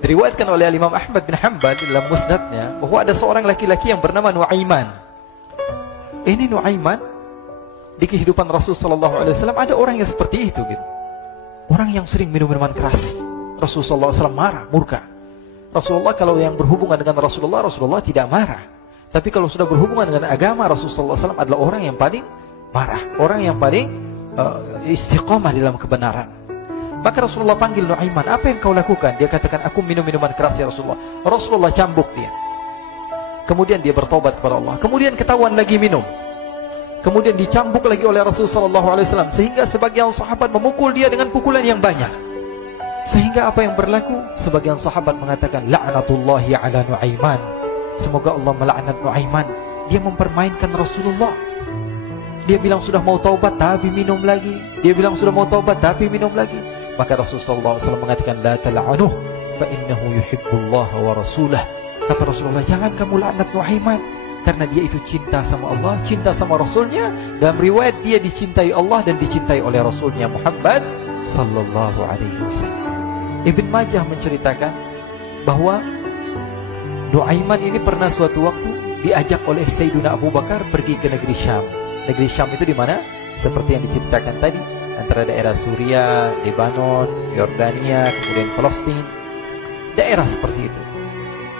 Diriwayatkan oleh Imam Ahmad bin Hanbal dalam musnadnya bahwa ada seorang laki-laki yang bernama Nuaiman. Ini Nuaiman, di kehidupan Rasulullah SAW ada orang yang seperti itu gitu. Orang yang sering minum minuman keras. Rasulullah SAW marah, murka. Rasulullah kalau yang berhubungan dengan Rasulullah tidak marah. Tapi kalau sudah berhubungan dengan agama, Rasulullah SAW adalah orang yang paling marah, orang yang paling istiqamah dalam kebenaran. Maka Rasulullah panggil Nuaiman, apa yang kau lakukan? Dia katakan, aku minum minuman keras ya Rasulullah. Rasulullah cambuk dia. Kemudian dia bertobat kepada Allah. Kemudian ketahuan lagi minum. Kemudian dicambuk lagi oleh Rasulullah SAW. Sehingga sebagian sahabat memukul dia dengan pukulan yang banyak. Sehingga apa yang berlaku? Sebagian sahabat mengatakan, la'natullahi ala Nuaiman. Semoga Allah melaknat Nuaiman. Dia mempermainkan Rasulullah. Dia bilang sudah mau taubat tapi minum lagi. Dia bilang sudah mau taubat tapi minum lagi. Maka Rasulullah SAW mengatakan, la tal'anuh fa innahu yuhibbullaha wa rasulah. Kata Rasulullah, jangan kamu laknat Nuaiman, karena dia itu cinta sama Allah, cinta sama Rasulnya. Dalam riwayat dia dicintai Allah dan dicintai oleh Rasulnya Muhammad sallallahu alaihi wasallam. Ibn Majah menceritakan bahwa Nuaiman ini pernah suatu waktu diajak oleh Sayyidina Abu Bakar pergi ke negeri Syam. Negeri Syam itu di mana? Seperti yang diceritakan tadi, antara daerah Suriah, Lebanon, Yordania, kemudian Palestina. Daerah seperti itu.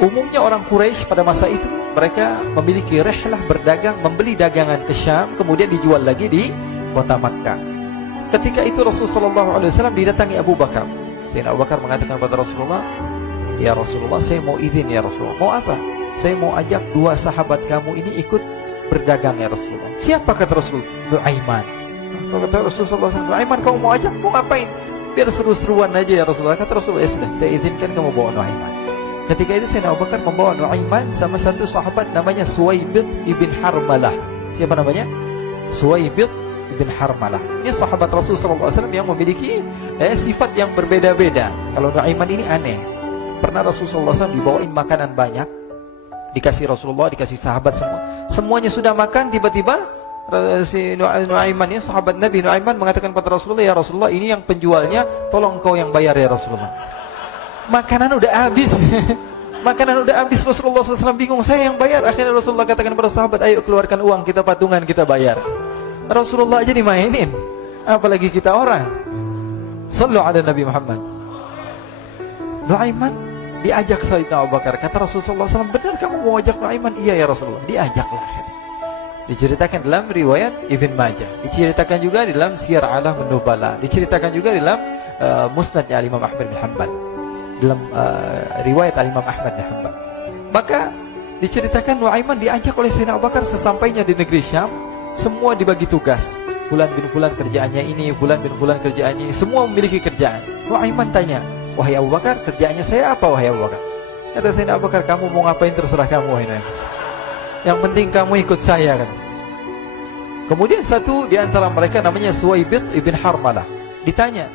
Umumnya orang Quraisy pada masa itu, mereka memiliki rihlah berdagang, membeli dagangan ke Syam, kemudian dijual lagi di kota Makkah. Ketika itu Rasulullah SAW didatangi Abu Bakar. Sayyidina Abu Bakar mengatakan kepada Rasulullah, ya Rasulullah, saya mau izin ya Rasulullah. Mau apa? Saya mau ajak dua sahabat kamu ini ikut berdagang ya Rasulullah. Siapa kata Rasul? Nuaiman. Kata Rasulullah, Nuaiman kamu mau ajak? Mau ngapain? Biar seru-seruan aja ya Rasulullah. Kata Rasulullah, ya sudah, saya izinkan kamu bawa Nuaiman. Ketika itu Sayyidina Abu Bakar membawa Nuaiman sama satu sahabat namanya Suwaibid ibn Harmalah. Siapa namanya? Suwaibid ibn Harmalah. Ini sahabat Rasulullah SAW yang memiliki sifat yang berbeda-beda. Kalau Nuaiman ini aneh. Pernah Rasulullah SAW dibawain makanan banyak, dikasih Rasulullah, dikasih sahabat semua. Semuanya sudah makan, tiba-tiba si Nuaiman ini, sahabat Nabi Nuaiman mengatakan kepada Rasulullah, ya Rasulullah, ini yang penjualnya, tolong kau yang bayar ya Rasulullah. Makanan udah habis. Makanan udah habis, Rasulullah SAW bingung, saya yang bayar. Akhirnya Rasulullah katakan kepada sahabat, ayo keluarkan uang, kita patungan, kita bayar. Rasulullah aja dimainin, apalagi kita orang. Sallu ala Nabi Muhammad. Nuaiman diajak Sayyidina Abu Bakar. Kata Rasulullah SAW, benar kamu mau ajak Nuaiman? Iya ya Rasulullah. Diajaklah. Diceritakan dalam riwayat Ibn Majah, diceritakan juga di dalam Siyar A'lam Nubala, diceritakan juga di dalam musnadnya Imam Ahmad bin Hanbal, dalam riwayat Imam Ahmad bin Hanbal. Maka diceritakan Nuaiman diajak oleh Sayyidina Abu Bakar. Sesampainya di negeri Syam, semua dibagi tugas. Fulan bin Fulan kerjaannya ini, Fulan bin Fulan kerjaannya ini, semua memiliki kerjaan. Nuaiman tanya, wahai Abu Bakar, kerjaannya saya apa wahai Abu Bakar? Kata Sayyidina Abu Bakar, kamu mau ngapain terserah kamu wahai Nuaiman. Yang penting kamu ikut saya kan. Kemudian satu di antara mereka namanya Suwaibid ibn Harmalah. Ditanya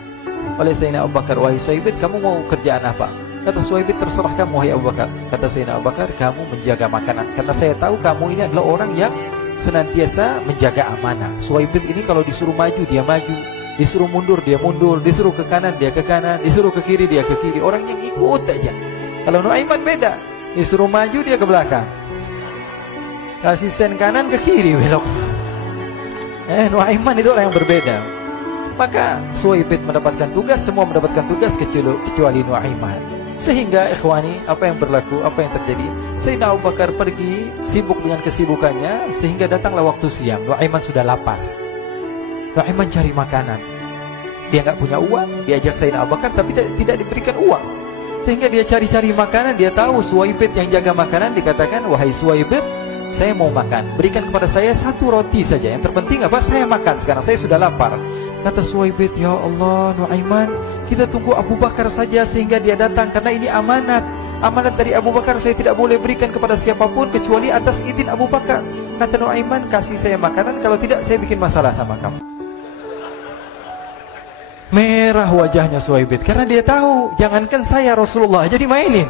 oleh Sayyidina Abu Bakar, wahai Suwaibid, kamu mau kerjaan apa? Kata Suwaibid, terserah kamu wahai Abu Bakar. Kata Sayyidina Abu Bakar, kamu menjaga makanan, karena saya tahu kamu ini adalah orang yang senantiasa menjaga amanah. Suwaibid ini kalau disuruh maju dia maju, disuruh mundur dia mundur, disuruh ke kanan dia ke kanan, disuruh ke kiri dia ke kiri. Orang yang ikut aja. Kalau Nuaiman beda, disuruh maju dia ke belakang, kasih sen kanan ke kiri belok. Nuaiman itu orang yang berbeda. Maka Suwaibid mendapatkan tugas, semua mendapatkan tugas kecuali Nuaiman. Sehingga ikhwani, apa yang berlaku, apa yang terjadi? Sayyidina Abu Bakar pergi sibuk dengan kesibukannya, sehingga datanglah waktu siang. Nuaiman sudah lapar. Nuaiman cari makanan. Dia nggak punya uang, diajak Sayyidina Abu Bakar tapi tidak diberikan uang. Sehingga dia cari-cari makanan. Dia tahu Suwaibid yang jaga makanan. Dikatakan, wahai Suwaibid, saya mau makan, berikan kepada saya satu roti saja. Yang terpenting apa? Saya makan sekarang, saya sudah lapar. Kata Suwaibid, ya Allah Nuaiman, kita tunggu Abu Bakar saja sehingga dia datang, karena ini amanat. Amanat dari Abu Bakar, saya tidak boleh berikan kepada siapapun kecuali atas izin Abu Bakar. Kata Nuaiman, kasih saya makanan, kalau tidak saya bikin masalah sama kamu. Merah wajahnya Suwaibid, karena dia tahu, jangankan saya, Rasulullah aja dimainin.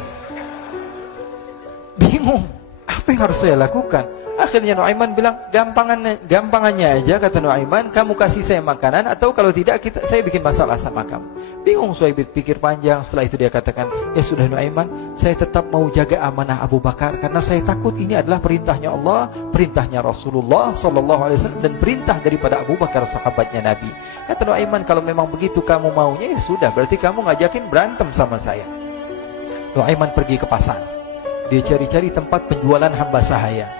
Bingung, apa Apa yang harus saya lakukan? Akhirnya Nuaiman bilang, gampangannya aja, kata Nuaiman, kamu kasih saya makanan, atau kalau tidak saya bikin masalah sama kamu. Bingung Suhaib, pikir panjang. Setelah itu dia katakan, ya sudah Nuaiman, saya tetap mau jaga amanah Abu Bakar, karena saya takut ini adalah perintahnya Allah, perintahnya Rasulullah SAW, dan perintah daripada Abu Bakar, sahabatnya Nabi. Kata Nuaiman, kalau memang begitu kamu maunya, ya sudah, berarti kamu ngajakin berantem sama saya. Nuaiman pergi ke pasar. Dia cari-cari tempat penjualan hamba sahaya.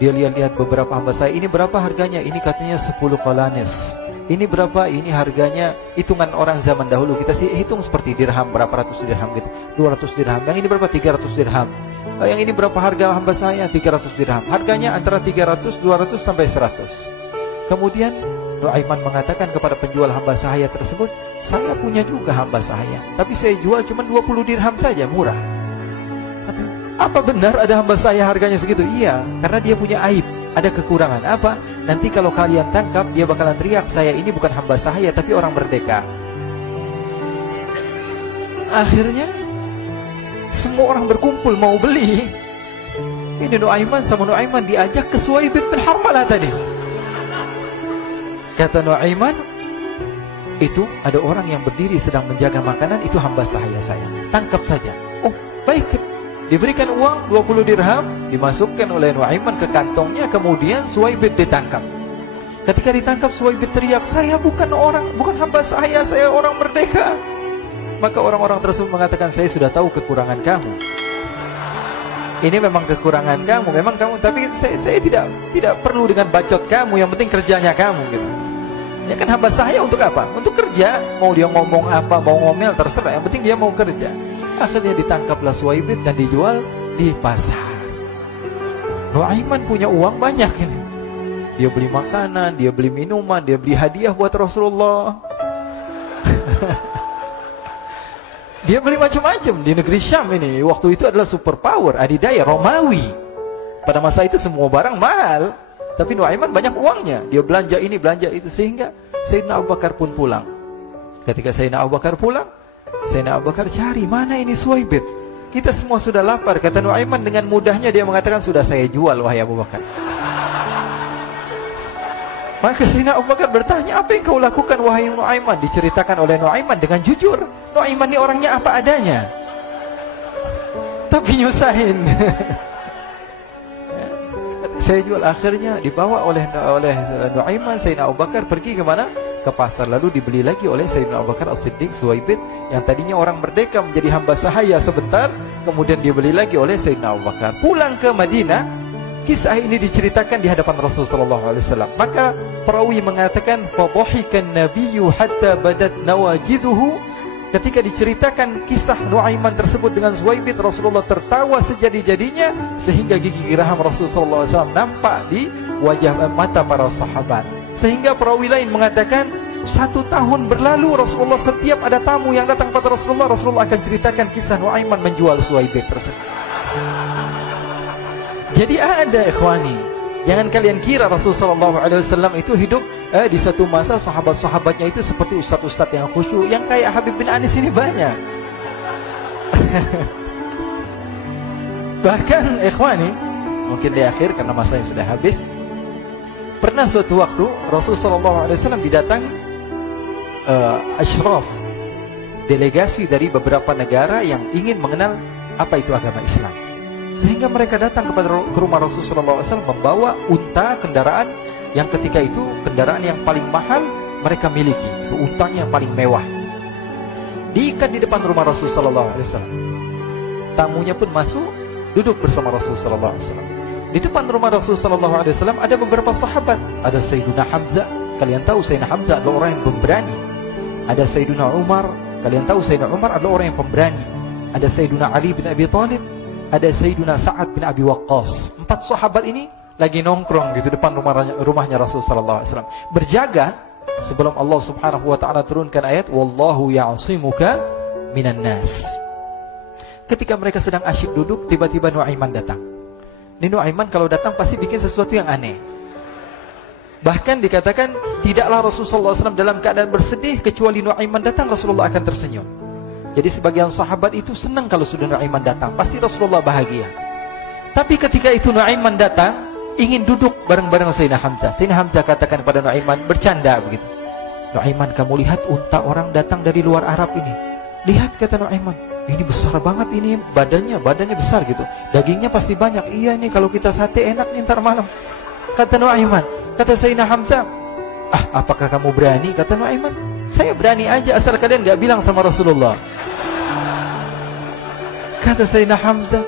Dia lihat-lihat beberapa hamba sahaya. Ini berapa harganya? Ini katanya 10 qalanis. Ini berapa? Ini harganya, hitungan orang zaman dahulu. Kita sih hitung seperti dirham, berapa ratus dirham gitu. 200 dirham. Yang ini berapa? 300 dirham. Yang ini berapa harga hamba sahaya? 300 dirham. Harganya antara 300, 200 sampai 100. Kemudian Nuaiman mengatakan kepada penjual hamba sahaya tersebut, saya punya juga hamba sahaya, tapi saya jual cuma 20 dirham saja, murah. Apa benar ada hamba saya harganya segitu? Iya, karena dia punya aib, ada kekurangan. Apa? Nanti kalau kalian tangkap, dia bakalan teriak, saya ini bukan hamba sahaya, tapi orang merdeka. Akhirnya semua orang berkumpul mau beli. Ini Nuaiman sama Nuaiman diajak ke Suhaib bin Harmalah tadi. Kata Nuaiman, itu ada orang yang berdiri sedang menjaga makanan, itu hamba sahaya saya, tangkap saja. Oh, baik. Diberikan uang 20 dirham, dimasukkan oleh Nuaiman ke kantongnya, kemudian Suhaib ditangkap. Ketika ditangkap, Suhaib teriak, saya bukan hamba saya orang merdeka. Maka orang-orang tersebut mengatakan, saya sudah tahu kekurangan kamu. Ini memang kekurangan kamu, memang kamu, tapi saya tidak perlu dengan bacot kamu, yang penting kerjanya kamu gitu. Ya kan hamba saya untuk apa? Untuk kerja. Mau dia ngomong apa, mau ngomel, terserah, yang penting dia mau kerja. Akhirnya ditangkaplah Suhaib dan dijual di pasar. Nuaiman punya uang banyak ini. Dia beli makanan, dia beli minuman, dia beli hadiah buat Rasulullah. Dia beli macam-macam di negeri Syam ini. Waktu itu adalah superpower, adidaya Romawi. Pada masa itu semua barang mahal, tapi Nuaiman banyak uangnya. Dia belanja ini, belanja itu, sehingga Sayyidina Abu Bakar pun pulang. Ketika Sayyidina Abu Bakar pulang, Sayyidina Abu Bakar cari, mana ini Suhaib? Kita semua sudah lapar. Kata Nuaiman dengan mudahnya dia mengatakan, sudah saya jual wahai Abu Bakar. Maka Sayyidina Abu Bakar bertanya, apa yang kau lakukan wahai Nuaiman? Diceritakan oleh Nuaiman dengan jujur. Nuaiman ini orangnya apa adanya, tapi nyusahin. Saya jual. Akhirnya dibawa oleh Nuaiman, Sayyidina Abu Bakar pergi ke mana? Ke pasar. Lalu dibeli lagi oleh Sayyidina Abu Bakar As-Siddiq, Suhaib yang tadinya orang merdeka menjadi hamba sahaya sebentar, kemudian dibeli lagi oleh Sayyidina Abu Bakar. Pulang ke Madinah, kisah ini diceritakan di hadapan Rasulullah SAW. Maka perawi mengatakan, fadhahikan nabiyyu hatta badat nawajiduhu. Ketika diceritakan kisah Nuaiman tersebut dengan Suhaib, Rasulullah tertawa sejadi-jadinya, sehingga gigi geraham Rasulullah SAW nampak di wajah mata para sahabat. Sehingga perawi lain mengatakan, 1 tahun berlalu Rasulullah, setiap ada tamu yang datang pada Rasulullah akan ceritakan kisah Nuaiman menjual Suhaib tersebut. Jadi ada ikhwani, jangan kalian kira Rasulullah SAW itu hidup di satu masa sahabat-sahabatnya itu seperti ustadz-ustadz yang khusyuk, yang kayak Habib bin Anis ini banyak. Bahkan ikhwani, mungkin di akhir karena masanya sudah habis, pernah suatu waktu Rasulullah SAW didatangi asyraf, delegasi dari beberapa negara yang ingin mengenal apa itu agama Islam. Sehingga mereka datang ke rumah Rasulullah SAW membawa unta, kendaraan yang ketika itu kendaraan yang paling mahal mereka miliki. Itu untanya yang paling mewah. Diikat di depan rumah Rasulullah SAW. Tamunya pun masuk, duduk bersama Rasulullah SAW. Di depan rumah Rasulullah SAW ada beberapa sahabat. Ada Sayyiduna Hamzah. Kalian tahu Sayyidina Hamzah adalah orang yang pemberani. Ada Sayyiduna Umar. Kalian tahu Sayyidina Umar adalah orang yang pemberani. Ada Sayyiduna Ali bin Abi Thalib. Ada Sayyiduna Sa'ad bin Abi Waqqas. 4 sahabat ini lagi nongkrong gitu depan rumahnya Rasulullah SAW, berjaga sebelum Allah Subhanahu wa ta'ala turunkan ayat wallahu ya'simuka minan nas. Ketika mereka sedang asyik duduk, tiba-tiba Nuaiman datang. Ini Nuaiman kalau datang pasti bikin sesuatu yang aneh. Bahkan dikatakan tidaklah Rasulullah SAW dalam keadaan bersedih, kecuali Nuaiman datang Rasulullah akan tersenyum. Jadi sebagian sahabat itu senang kalau sudah Nuaiman datang, pasti Rasulullah bahagia. Tapi ketika itu Nuaiman datang, ingin duduk bareng-bareng Sayyidina Hamzah. Sayyidina Hamzah katakan kepada Nuaiman, bercanda begitu. Nuaiman, kamu lihat unta orang datang dari luar Arab ini. Lihat, kata Nuaiman, ini besar banget, ini badannya besar gitu. Dagingnya pasti banyak. Iya nih, kalau kita sate enak nih ntar malam. Kata Nuaiman. Kata Sayyidina Hamzah, apakah kamu berani? Kata Nuaiman, saya berani aja asal kalian gak bilang sama Rasulullah. Kata Sayyidina Hamzah,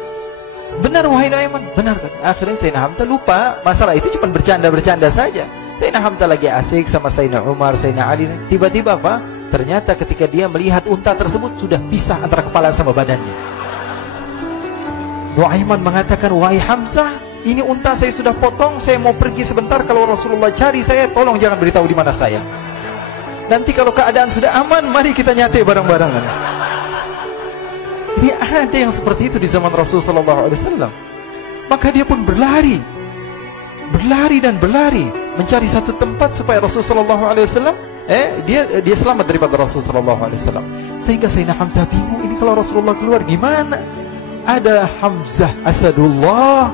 benar wahai Nuaiman, benar kan? Akhirnya Sayyidina Hamzah lupa masalah itu, cuma bercanda-bercanda saja. Sayyidina Hamzah lagi asik sama Sayyidina Umar, Sayyidina Ali. Tiba-tiba apa? Ternyata ketika dia melihat unta tersebut sudah pisah antara kepala sama badannya. Nuaiman mengatakan, wahai Hamzah, ini unta saya sudah potong, saya mau pergi sebentar. Kalau Rasulullah cari saya, tolong jangan beritahu di mana saya. Nanti kalau keadaan sudah aman, mari kita nyate bareng-barengan. Ini ada yang seperti itu di zaman Rasulullah SAW. Maka dia pun berlari dan berlari mencari satu tempat supaya Rasulullah SAW dia selamat daripada Rasulullah SAW. Sehingga Sayyidina Hamzah bingung, ini kalau Rasulullah keluar gimana? Ada Hamzah Asadullah,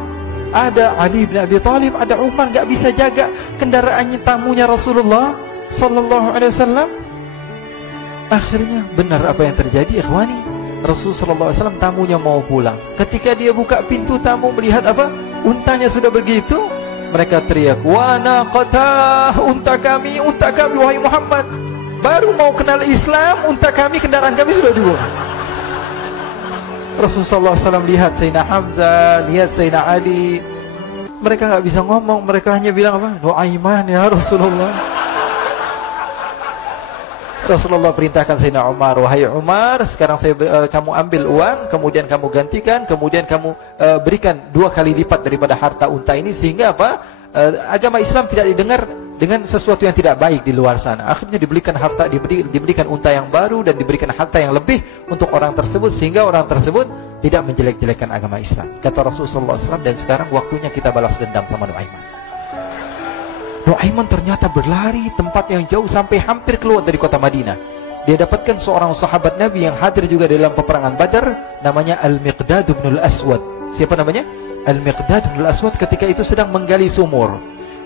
ada Ali bin Abi Thalib, ada Umar, gak bisa jaga kendaraannya, tamunya Rasulullah SAW. Akhirnya benar apa yang terjadi, ikhwani. Rasulullah SAW tamunya mau pulang. Ketika dia buka pintu, tamu melihat apa? Untanya sudah begitu. Mereka teriak, wa naqatah, unta kami wahai Muhammad. Baru mau kenal Islam, unta kami, kendaraan kami sudah dibuang. Rasulullah SAW lihat Sayyidina Hamzah, lihat Sayyidina Ali. Mereka gak bisa ngomong, mereka hanya bilang apa? Nuaiman ya Rasulullah. Rasulullah perintahkan Sayyidina Umar, wahai Umar, sekarang kamu ambil uang, kemudian kamu gantikan, kemudian kamu berikan 2 kali lipat daripada harta unta ini, sehingga apa? Agama Islam tidak didengar dengan sesuatu yang tidak baik di luar sana. Akhirnya diberikan harta, diberikan unta yang baru dan diberikan harta yang lebih untuk orang tersebut, sehingga orang tersebut tidak menjelek-jelekan agama Islam. Kata Rasulullah SAW, dan sekarang waktunya kita balas dendam sama Nuaiman. Nuaiman ternyata berlari tempat yang jauh sampai hampir keluar dari kota Madinah. Dia dapatkan seorang sahabat Nabi yang hadir juga dalam peperangan Badar, namanya Al-Miqdad bin Al-Aswad. Siapa namanya? Al-Miqdad bin Al-Aswad ketika itu sedang menggali sumur.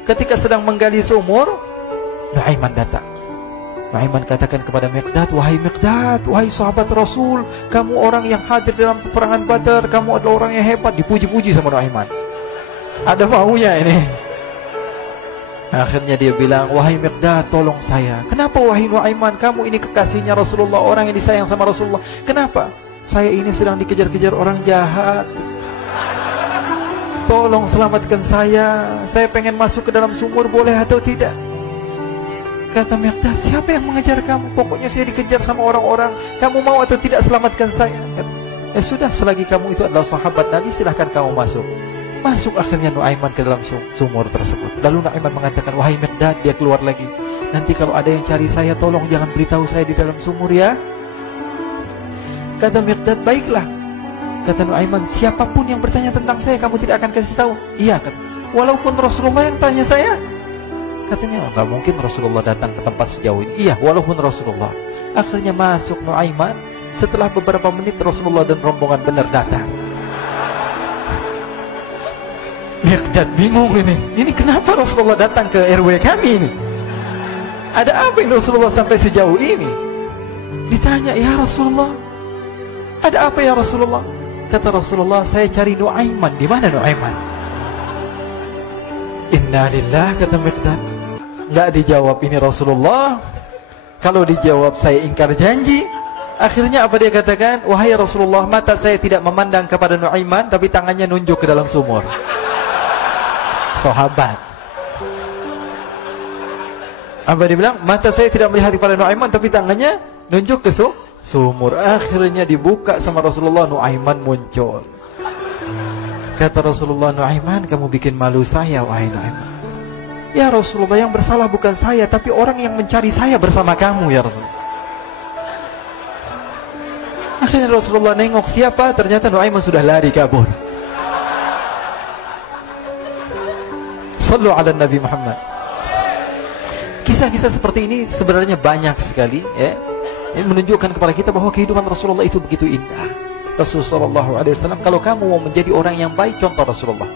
Ketika sedang menggali sumur, Nuaiman datang. Nuaiman katakan kepada Miqdad, wahai Miqdad, wahai sahabat Rasul, kamu orang yang hadir dalam peperangan Badar, kamu adalah orang yang hebat. Dipuji-puji sama Nuaiman. Ada maunya ini. Akhirnya dia bilang, wahai Miqdad, tolong saya. Kenapa wahai Nuaiman? Kamu ini kekasihnya Rasulullah, orang yang disayang sama Rasulullah. Kenapa? Saya ini sedang dikejar-kejar orang jahat. Tolong selamatkan saya. Saya pengen masuk ke dalam sumur, boleh atau tidak? Kata Miqdad, siapa yang mengejar kamu? Pokoknya saya dikejar sama orang-orang. Kamu mau atau tidak selamatkan saya? Sudah, selagi kamu itu adalah sahabat Nabi, silahkan kamu masuk. Masuk akhirnya Nuaiman ke dalam sumur tersebut. Lalu Nuaiman mengatakan, wahai Miqdad, dia keluar lagi. Nanti kalau ada yang cari saya, tolong jangan beritahu saya di dalam sumur ya. Kata Miqdad, baiklah. Kata Nuaiman, siapapun yang bertanya tentang saya, kamu tidak akan kasih tahu. Iya, kata. Walaupun Rasulullah yang tanya saya. Katanya, enggak mungkin Rasulullah datang ke tempat sejauh ini. Iya, walaupun Rasulullah. Akhirnya masuk Nuaiman. Setelah beberapa menit, Rasulullah dan rombongan benar datang. Miqdad bingung ini. Ini kenapa Rasulullah datang ke RW kami ini? Ada apa yang Rasulullah sampai sejauh ini? Ditanya, ya Rasulullah, ada apa ya Rasulullah? Kata Rasulullah, saya cari Nuaiman. Di mana Nuaiman? Innalillah, kata Miqdad. Nggak dijawab ini Rasulullah. Kalau dijawab saya ingkar janji. Akhirnya apa dia katakan? Wahai Rasulullah, mata saya tidak memandang kepada Nuaiman, tapi tangannya nunjuk ke dalam sumur. Sahabat. Apa dia bilang? Mata saya tidak melihat kepada Nuaiman, tapi tangannya nunjuk ke sumur. Akhirnya dibuka sama Rasulullah, Nuaiman muncul. Kata Rasulullah, Nuaiman, kamu bikin malu saya, wahai Nuaiman. Ya Rasulullah, yang bersalah bukan saya, tapi orang yang mencari saya bersama kamu, ya Rasulullah. Akhirnya Rasulullah nengok siapa, ternyata Nuaiman sudah lari kabur. Sallu ala Nabi Muhammad. Kisah-kisah seperti ini sebenarnya banyak sekali, ya. Ini menunjukkan kepada kita bahwa kehidupan Rasulullah itu begitu indah. Rasulullah SAW, kalau kamu mau menjadi orang yang baik, contoh Rasulullah.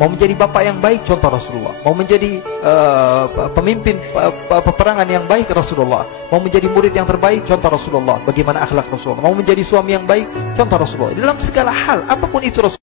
Mau menjadi bapak yang baik, contoh Rasulullah. Mau menjadi pemimpin peperangan yang baik, Rasulullah. Mau menjadi murid yang terbaik, contoh Rasulullah. Bagaimana akhlak Rasulullah. Mau menjadi suami yang baik, contoh Rasulullah. Dalam segala hal, apapun itu Rasulullah.